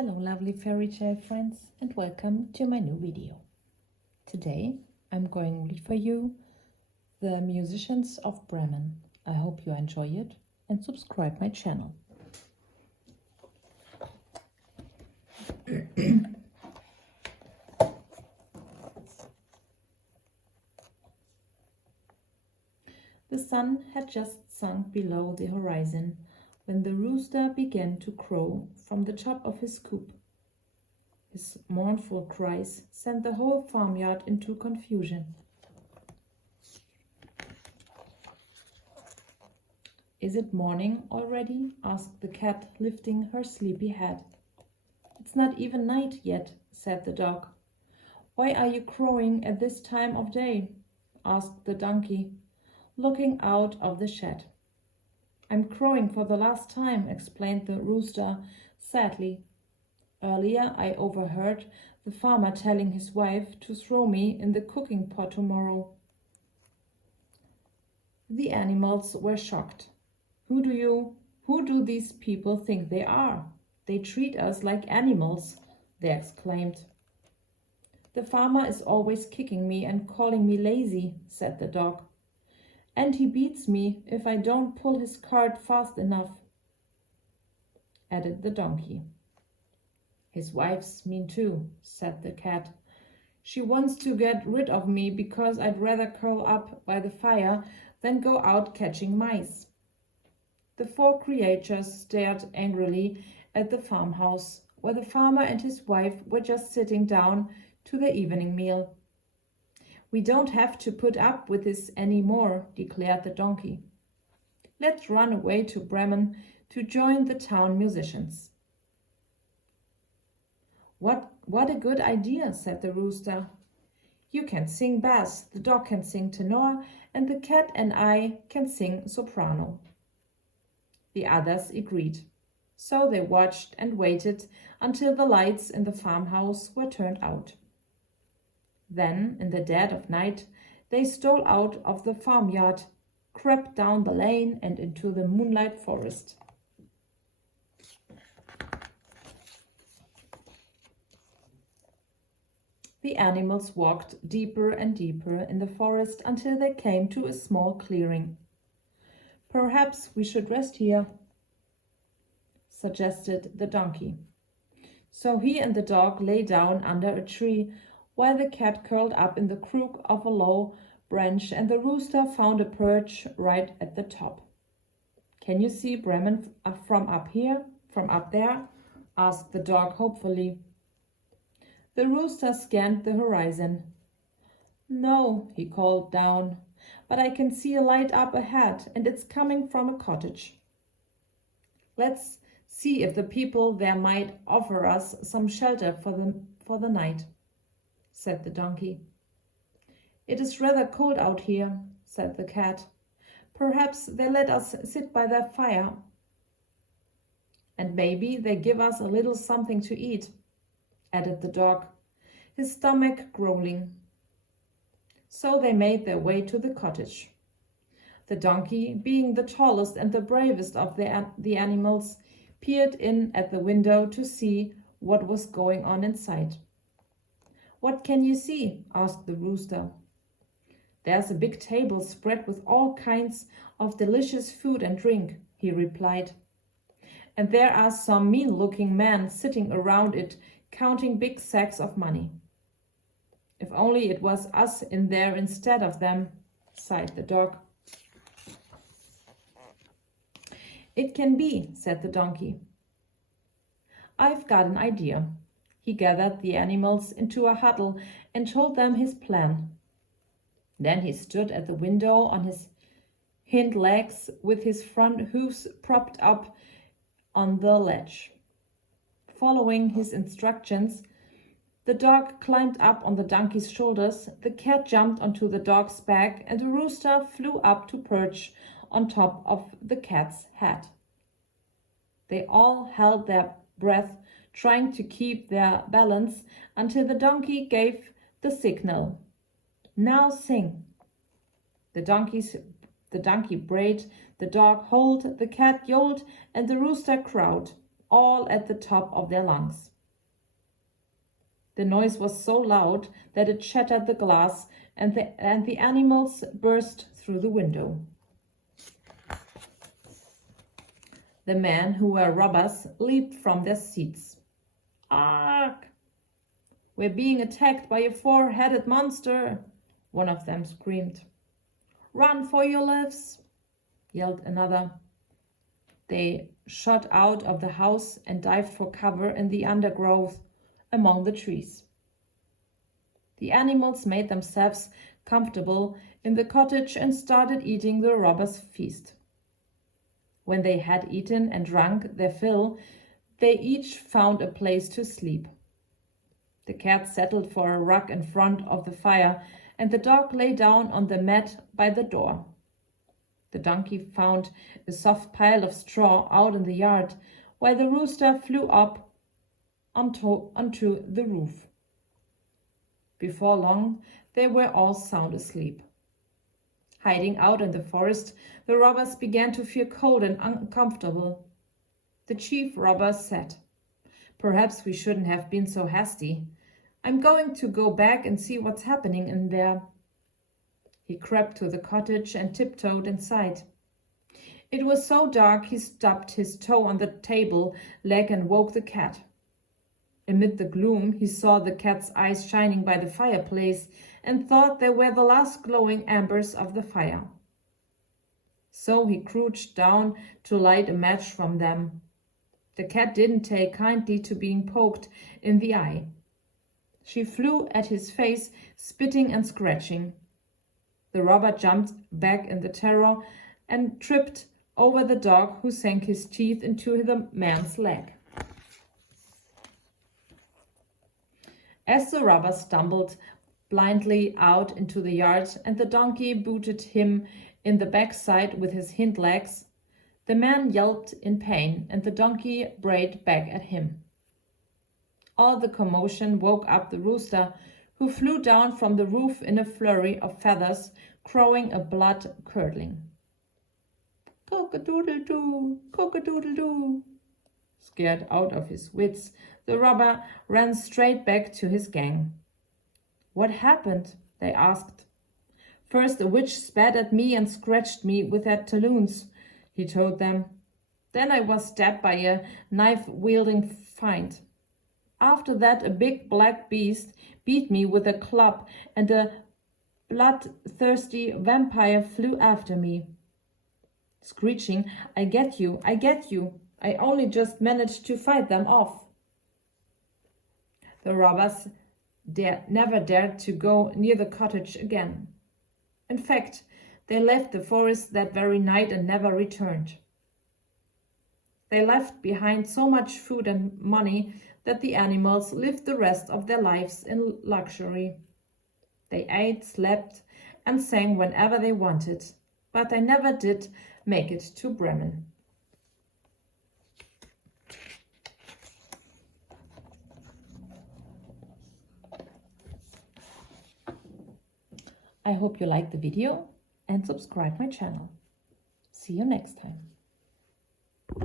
Hello lovely fairy tale friends and welcome to my new video. Today I'm going to read for you The Musicians of Bremen. I hope you enjoy it and subscribe my channel. The sun had just sunk below the horizon when the rooster began to crow from the top of his coop. His mournful cries sent the whole farmyard into confusion. "Is it morning already?" asked the cat, lifting her sleepy head. "It's not even night yet," said the dog. "Why are you crowing at this time of day?" asked the donkey, looking out of the shed. "I'm crowing for the last time," explained the rooster sadly. "Earlier I overheard the farmer telling his wife to throw me in the cooking pot tomorrow." The animals were shocked. Who do these people think they are? They treat us like animals," they exclaimed. "The farmer is always kicking me and calling me lazy," said the dog. "And he beats me if I don't pull his cart fast enough," added the donkey. "His wife's mean too," said the cat. "She wants to get rid of me because I'd rather curl up by the fire than go out catching mice." The four creatures stared angrily at the farmhouse, where the farmer and his wife were just sitting down to their evening meal. "We don't have to put up with this any more," declared the donkey. "Let's run away to Bremen to join the town musicians." What a good idea," said the rooster. "You can sing bass, the dog can sing tenor, and the cat and I can sing soprano." The others agreed. So they watched and waited until the lights in the farmhouse were turned out. Then, in the dead of night, they stole out of the farmyard, crept down the lane and into the moonlight forest. The animals walked deeper and deeper in the forest until they came to a small clearing. "Perhaps we should rest here," suggested the donkey. So he and the dog lay down under a tree, while the cat curled up in the crook of a low branch and the rooster found a perch right at the top. "Can you see Bremen from up there?" asked the dog hopefully. The rooster scanned the horizon. "No," he called down, "but I can see a light up ahead, and it's coming from a cottage." "Let's see if the people there might offer us some shelter for the night," said the donkey. "It is rather cold out here," said the cat. "Perhaps they let us sit by their fire. And maybe they give us a little something to eat," added the dog, his stomach growling. So they made their way to the cottage. The donkey, being the tallest and the bravest of the animals, peered in at the window to see what was going on inside. "What can you see?" asked the rooster. "There's a big table spread with all kinds of delicious food and drink," he replied. "And there are some mean-looking men sitting around it, counting big sacks of money." "If only it was us in there instead of them," sighed the dog. "It can be," said the donkey. "I've got an idea." He gathered the animals into a huddle and told them his plan. Then he stood at the window on his hind legs with his front hoofs propped up on the ledge. Following his instructions, the dog climbed up on the donkey's shoulders, the cat jumped onto the dog's back, and the rooster flew up to perch on top of the cat's head. They all held their breath, trying to keep their balance until the donkey gave the signal. "Now sing." The donkey brayed, the dog howled, the cat yowled, and the rooster crowed. all at the top of their lungs. The noise was so loud that it shattered the glass, and the animals burst through the window. The men who were robbers leaped from their seats. "Ark! We're being attacked by a four-headed monster," one of them screamed. "Run for your lives," yelled another. They shot out of the house and dived for cover in the undergrowth among the trees. The animals made themselves comfortable in the cottage and started eating the robbers' feast. When they had eaten and drunk their fill, they each found a place to sleep. The cat settled for a rug in front of the fire, and the dog lay down on the mat by the door. The donkey found a soft pile of straw out in the yard, while the rooster flew up onto the roof. Before long, they were all sound asleep. Hiding out in the forest, the robbers began to feel cold and uncomfortable. The chief robber said, "Perhaps we shouldn't have been so hasty. I'm going to go back and see what's happening in there." He crept to the cottage and tiptoed inside. It was so dark he stubbed his toe on the table leg and woke the cat. Amid the gloom, he saw the cat's eyes shining by the fireplace and thought they were the last glowing embers of the fire. So he crouched down to light a match from them. The cat didn't take kindly to being poked in the eye. She flew at his face, spitting and scratching. The robber jumped back in the terror and tripped over the dog, who sank his teeth into the man's leg. As the robber stumbled blindly out into the yard and the donkey booted him in the backside with his hind legs, the man yelped in pain and the donkey brayed back at him. All the commotion woke up the rooster, who flew down from the roof in a flurry of feathers, crowing a blood-curdling. "Cock-a-doodle-doo, cock-a-doodle-doo." Scared out of his wits, the robber ran straight back to his gang. "What happened?" they asked. "First a witch spat at me and scratched me with her talons," he told them. "Then I was stabbed by a knife-wielding fiend. After that a big black beast beat me with a club and a bloodthirsty vampire flew after me, screeching, 'I get you, I get you.' I only just managed to fight them off." The robbers never dared to go near the cottage again. In fact, they left the forest that very night and never returned. They left behind so much food and money that the animals lived the rest of their lives in luxury. They ate, slept, and sang whenever they wanted, but they never did make it to Bremen. I hope you liked the video and subscribe my channel. See you next time.